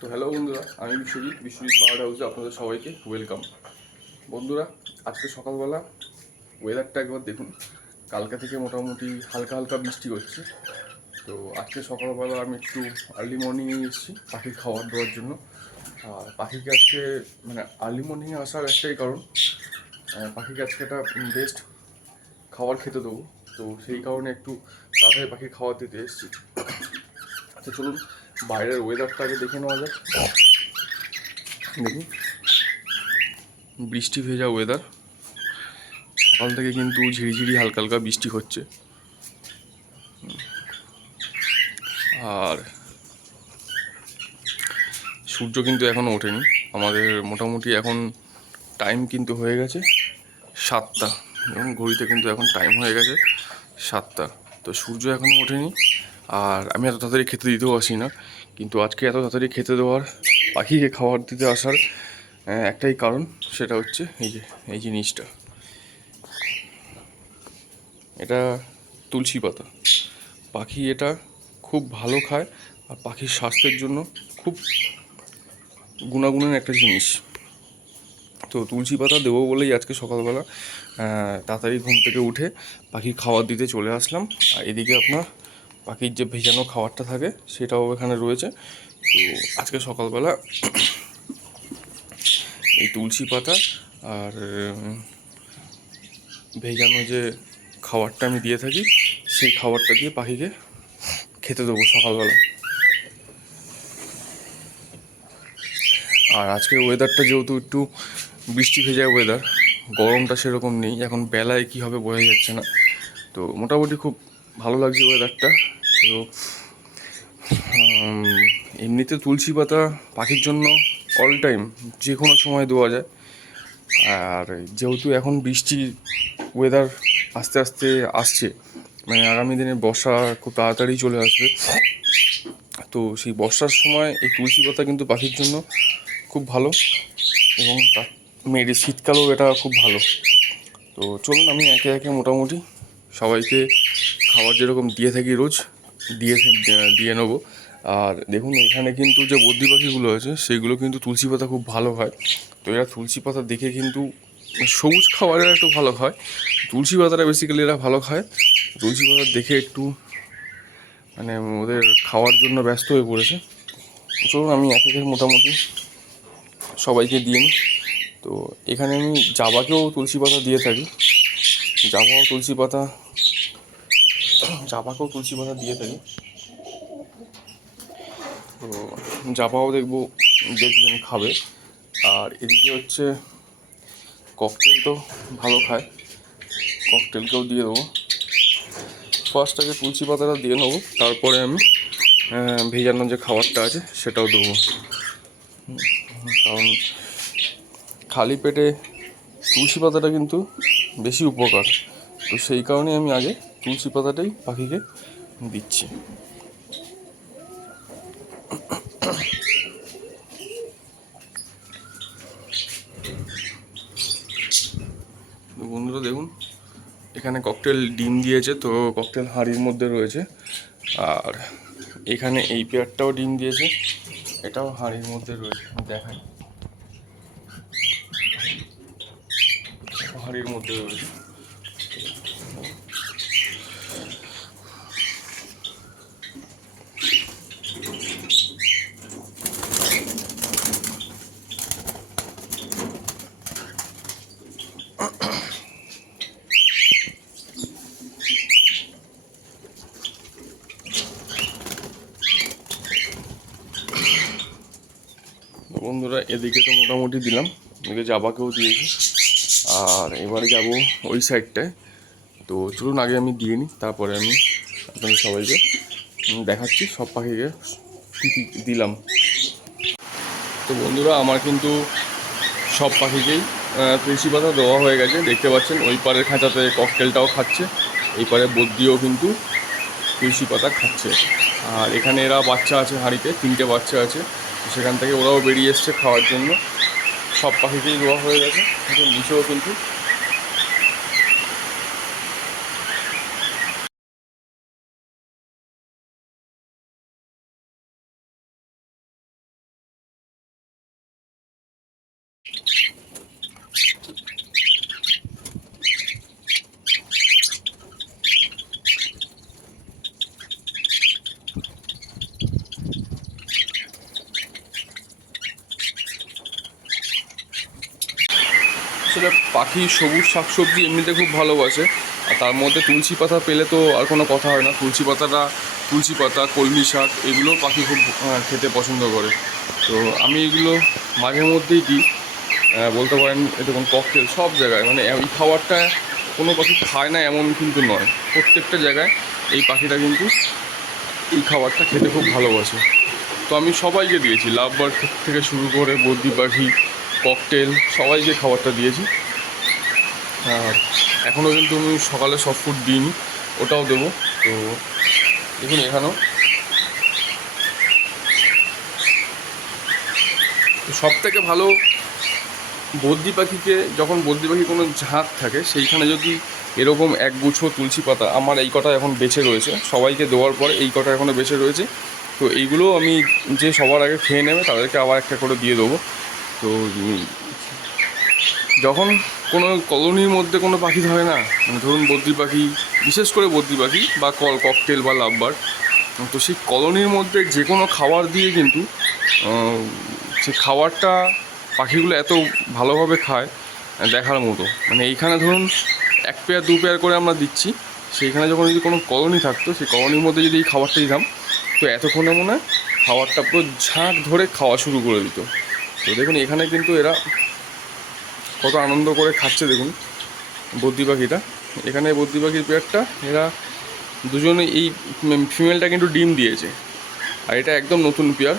তো হ্যালো বন্ধুরা, আমি বিশ্বজিৎ বার্ড হাউসে আপনাদের সবাইকে ওয়েলকাম। বন্ধুরা, আজকে সকালবেলা ওয়েদারটা একবার দেখুন। কালকা থেকে মোটামুটি হালকা হালকা বৃষ্টি হচ্ছে। তো আজকে সকালবেলা আমি একটু আর্লি মর্নিংয়ে এসেছি পাখির খাবার দেওয়ার জন্য। আর পাখিকে আজকে মানে আর্লি মর্নিংয়ে আসার একটাই কারণ, পাখিকে আজকে একটা বেস্ট খাবার খেতে দেবো। তো সেই কারণে একটু তাড়াতাড়ি পাখির খাবার দিতে এসেছি। আচ্ছা চলুন বাইরের ওয়েদারটা আগে দেখে নেওয়া যাক। দেখুন, বৃষ্টি ভেজা ওয়েদার, সকাল থেকে কিন্তু ঝিরিঝিরি হালকা হালকা বৃষ্টি হচ্ছে। আর সূর্য কিন্তু এখনও ওঠেনি। আমাদের মোটামুটি এখন টাইম কিন্তু হয়ে গেছে 7টা, এবং ঘড়িতে কিন্তু এখন টাইম হয়ে গেছে 7টা। তো সূর্য এখনও ওঠেনি। আর আমি এত তাড়াতাড়ি খেতে দিতেও আসি না, কিন্তু আজকে এত তাড়াতাড়ি খেতে দেওয়ার, পাখিকে খাবার দিতে আসার একটাই কারণ, সেটা হচ্ছে এই জিনিসটা, এটা তুলসী পাতা। পাখি এটা খুব ভালো খায়, আর পাখির স্বাস্থ্যের জন্য খুব গুণাগুণের একটা জিনিস। তো তুলসী পাতা দেবো বলেই আজকে সকালবেলা তাড়াতাড়ি ঘুম থেকে উঠে পাখি খাবার দিতে চলে আসলাম। আর এদিকে আপনার পাখির যে ভেজানো খাবারটা থাকে সেটাও এখানে রয়েছে। তো আজকে সকালবেলা এই তুলসী পাতা আর ভেজানো যে খাবারটা আমি দিয়ে থাকি, সেই খাবারটা দিয়ে পাখিকে খেতে দেবো সকালবেলা। আর আজকের ওয়েদারটা যেহেতু একটু বৃষ্টি ভেজা ওয়েদার, গরমটা সেরকম নেই, এখন বেলায় কী হবে বোঝা যাচ্ছে না। তো মোটামুটি খুব ভালো লাগছে ওয়েদারটা। তো এমনিতে তুলসী পাতা পাখির জন্য অল টাইম যে কোনো সময় দেওয়া যায়। আর যেহেতু এখন বৃষ্টির ওয়েদার আস্তে আস্তে আসছে, মানে আগামী দিনে বর্ষা খুব তাড়াতাড়ি চলে আসবে, তো সেই বর্ষার সময় এই তুলসী পাতা কিন্তু পাখির জন্য খুব ভালো। এবং তার শীতকালেও এটা খুব ভালো। তো চলুন আমি একে একে মোটামুটি সবাইকে খাবার যেরকম দিয়ে থাকি রোজ দিয়ে দিয়ে নেবো। আর দেখুন, এখানে কিন্তু যে বদ্রি পাখিগুলো আছে সেগুলো কিন্তু তুলসী পাতা খুব ভালো হয়। তো এরা তুলসী পাতা দেখে কিন্তু সবুজ খাবারের একটু ভালো খায়, তুলসী পাতাটা বেসিক্যালি এরা ভালো খায়। তুলসী পাতা দেখে একটু মানে ওদের খাওয়ার জন্য ব্যস্ত হয়ে পড়েছে। চলুন আমি একে একে মোটামুটি সবাইকে দিয়ে নিই। তো এখানে আমি জাবাকেও তুলসী পাতা দিয়ে থাকি, জাবাকেও তুলসী পাতা দিয়ে থাকি। তো জাবাও দেখবেন খাবে। আর এদিকে হচ্ছে ককটেল তো ভালো খায়, ককটেলকেও দিয়ে দেবো। ফার্স্ট আগে তুলসী পাতাটা দিয়ে নেবো, তারপরে আমি ভেজানো যে খাবারটা আছে সেটাও দেবো। কারণ খালি পেটে তুলসী পাতাটা কিন্তু বেশি উপকার। তো সেই কারণে আমি আগে তুলসী পাতাটাই পাখিকে দিচ্ছি। বন্ধুরা দেখুন, এখানে ককটেল ডিম দিয়েছে, তো ককটেল হাঁড়ির মধ্যে রয়েছে। আর এখানে এই পেয়ারটাও ডিম দিয়েছে, এটাও হাঁড়ির মধ্যে রয়েছে। দেখাই, হাঁড়ির মধ্যে রয়েছে। বন্ধুরা এদিকে তো মোটামুটি দিলাম, এদিকে জাবাকেও দিয়েছি। আর এবারে যাব ওই সাইডটায়। তো চলুন আগে আমি দিয়ে নিই, তারপরে আমি আপনাদের সবাইকে দেখাচ্ছি সব পাখিকে কী কী দিলাম। তো বন্ধুরা আমার কিন্তু সব পাখিকেই তুলসী পাতা দেওয়া হয়ে গেছে, দেখতে পাচ্ছেন ওই পারের খাঁচাতে ককটেলটাও খাচ্ছে, এই পারে বদ্রিও কিন্তু তুলসী পাতা খাচ্ছে। আর এখানে এরা বাচ্চা আছে, হাঁড়িতে 3টে বাচ্চা আছে, সেখান থেকে ওরাও বেরিয়ে এসছে খাওয়ার জন্য। সব পাখিকেই দেওয়া হয়ে গেছে, নিচেও কিন্তু আসলে পাখি সবুজ শাকসবজি এমনিতে খুব ভালোবাসে, আর তার মধ্যে তুলসী পাতা পেলে তো আর কোনো কথা হয় না। তুলসী পাতা, কলমি শাক এগুলো পাখি খুব খেতে পছন্দ করে। তো আমি এগুলো মাঝে মধ্যেই দিই। বলতে পারেন এরকম ককটেল সব জায়গায়, মানে এই খাবারটা কোনো পাখি খায় না এমন কিন্তু নয়, প্রত্যেকটা জায়গায় এই পাখিটা কিন্তু এই খাবারটা খেতে খুব ভালোবাসে। তো আমি সবাইকে দিয়েছি, লাভ বার্ড থেকে শুরু করে বদ্রি পাখি, ককটেল, সবাইকে খাবারটা দিয়েছি। আর এখনও কিন্তু আমি সকালে সফট ফুড দিইনি, ওটাও দেবো। তো দেখুন এখানেও তো সবথেকে ভালো বদ্রি পাখিকে, যখন বদ্রি পাখি কোনো ঝাঁক থাকে সেইখানে যদি এরকম একগুচ্ছ তুলসী পাতা, আমার এই কটা এখন বেঁচে রয়েছে, সবাইকে দেওয়ার পরে এই কটা এখনও বেঁচে রয়েছে। তো এইগুলো আমি যে সবার আগে খেয়ে নেবে তাদেরকে আবার একটা করে দিয়ে দেবো। তো যখন কোনো কলোনির মধ্যে কোনো পাখি হয় না, মানে ধরুন বদ্রি পাখি, বিশেষ করে বদ্রি পাখি বা ককটেল বা লাভ বার্ড, তো সেই কলোনির মধ্যে যে কোনো খাবার দিয়ে কিন্তু সেই খাবারটা পাখিগুলো এত ভালোভাবে খায় দেখার মতো। মানে এইখানে ধরুন 1 পেয়ার 2 পেয়ার করে আমরা দিচ্ছি, সেইখানে যখন যদি কোনো কলোনি থাকতো, সেই কলোনির মধ্যে যদি এই খাবারটা দিতাম, তো এতক্ষণে মনে হয় খাবারটা পুরো ঝাঁক ধরে খাওয়া শুরু করে দিত। তো দেখুন এখানে কিন্তু এরা কত আনন্দ করে খাচ্ছে, দেখুন বদ্রি পাখিটা। এখানে বদ্রি পাখির পেয়ারটা, এরা দুজনে, এই ফিমেলটা কিন্তু ডিম দিয়েছে, আর এটা একদম নতুন পেয়ার,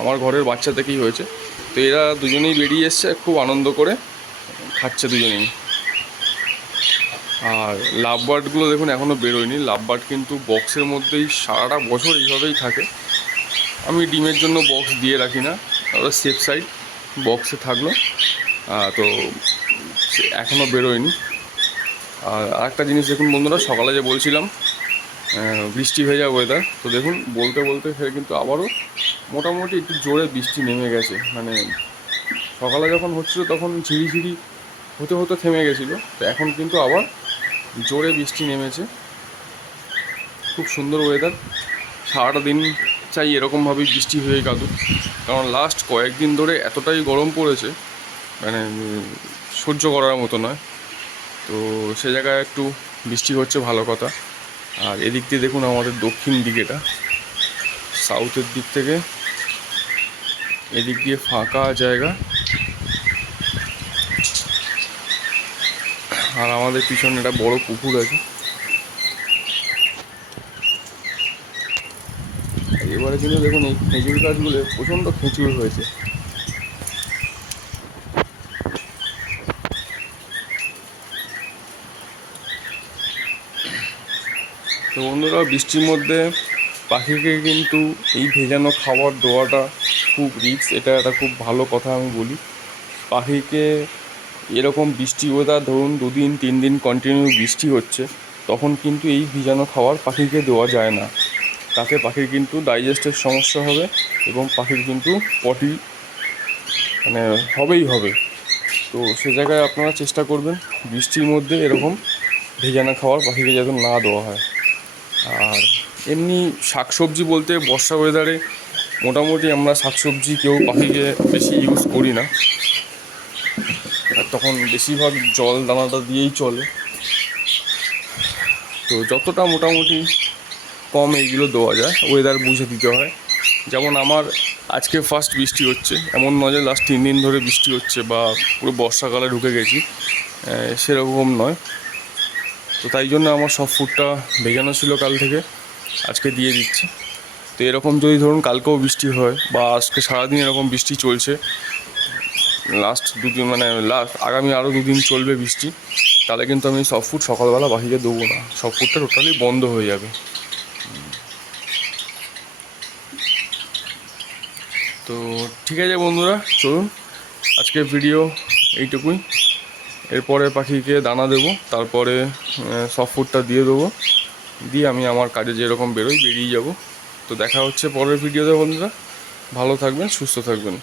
আমার ঘরের বাচ্চা থেকেই হয়েছে। তো এরা দুজনেই বেরিয়ে এসছে, খুব আনন্দ করে খাচ্ছে দুজনেই। আর লাভ বার্ডগুলো দেখুন এখনও বেরোয়নি, লাভ বার্ড কিন্তু বক্সের মধ্যেই সারাটা বছর এইভাবেই থাকে। আমি ডিমের জন্য বক্স দিয়ে রাখি না, তাহলে সেফ সাইড বক্সে থাকলো। তো এখনও বেরোয়নি। আর আরেকটা জিনিস দেখুন বন্ধুরা, সকালে যে বলছিলাম বৃষ্টি ভেজা ওয়েদার, তো দেখুন বলতে বলতে ফের কিন্তু আবারও মোটামুটি একটু জোরে বৃষ্টি নেমে গেছে। মানে সকালে যখন হচ্ছিলো তখন ঝিরিঝিরি হতে হতে থেমে গেছিলো, তো এখন কিন্তু আবার জোরে বৃষ্টি নেমেছে। খুব সুন্দর ওয়েদার, সারাটা দিন চাই এরকমভাবেই বৃষ্টি হয়ে কাটুক, কারণ লাস্ট কয়েকদিন ধরে এতটাই গরম পড়েছে, মানে সহ্য করার মতো নয়। তো সে জায়গায় একটু বৃষ্টি হচ্ছে ভালো কথা। আর এদিক দিয়ে দেখুন আমাদের দক্ষিণ দিকেটা, সাউথের দিক থেকে এদিক দিয়ে ফাঁকা জায়গা, আর আমাদের পিছনে একটা বড় পুকুর আছে। এবারে কিন্তু দেখুন এই খেজুর গাছগুলো প্রচণ্ড খেজুর হয়েছে। তো বন্ধুরা, বৃষ্টির মধ্যে পাখিকে কিন্তু এই ভেজানো খাবার দেওয়াটা খুব রিস্ক, এটা একটা খুব ভালো কথা আমি বলি। পাখিকে এরকম বৃষ্টি ওয়েদার, ধরুন 2 দিন 3 দিন কন্টিনিউ বৃষ্টি হচ্ছে, তখন কিন্তু এই ভিজানো খাবার পাখিকে দেওয়া যায় না। তাতে পাখির কিন্তু ডাইজেস্টের সমস্যা হবে, এবং পাখির কিন্তু পটি মানে হবেই হবে। তো সে জায়গায় আপনারা চেষ্টা করবেন বৃষ্টির মধ্যে এরকম ভেজানো খাবার পাখিকে যাতে না দেওয়া হয়। আর এমনি শাকসবজি বলতে বর্ষা ওয়েদারে মোটামুটি আমরা শাকসবজি কেউ পাখিকে বেশি ইউজ করি না, আর তখন বেশিরভাগ জল দানাটা দিয়েই চলে। তো যতটা মোটামুটি কম এইগুলো দেওয়া যায়, ওয়েদার বুঝে দিতে হয়। যেমন আমার আজকে ফার্স্ট বৃষ্টি হচ্ছে, এমন নয় যে লাস্ট 3 দিন ধরে বৃষ্টি হচ্ছে বা পুরো বর্ষাকালে ঢুকে গেছি, সেরকম নয়। তো তাই জন্য আমার সব ফুডটা ভেজানো ছিল কাল থেকে, আজকে দিয়ে দিচ্ছি। তো এরকম যদি ধরুন কালকেও বৃষ্টি হয় বা আজকে সারাদিন এরকম বৃষ্টি চলছে, লাস্ট 2 দিন মানে আগামী আরও 2 দিন চলবে বৃষ্টি, তাহলে কিন্তু আমি সব ফুড সকালবেলা পাখিকে দেবো না, সব ফুডটা টোটালি বন্ধ হয়ে যাবে। তো ঠিক আছে বন্ধুরা, চলুন আজকের ভিডিও এইটুকুই। এরপরে পাখিকে দানা দেবো, তারপরে সব ফুডটা দিয়ে দেবো, দিয়ে আমি আমার কাজে যেরকম বেরিয়ে যাব। তো দেখা হচ্ছে পরের ভিডিওতে বন্ধুরা, ভালো থাকবেন, সুস্থ থাকবেন।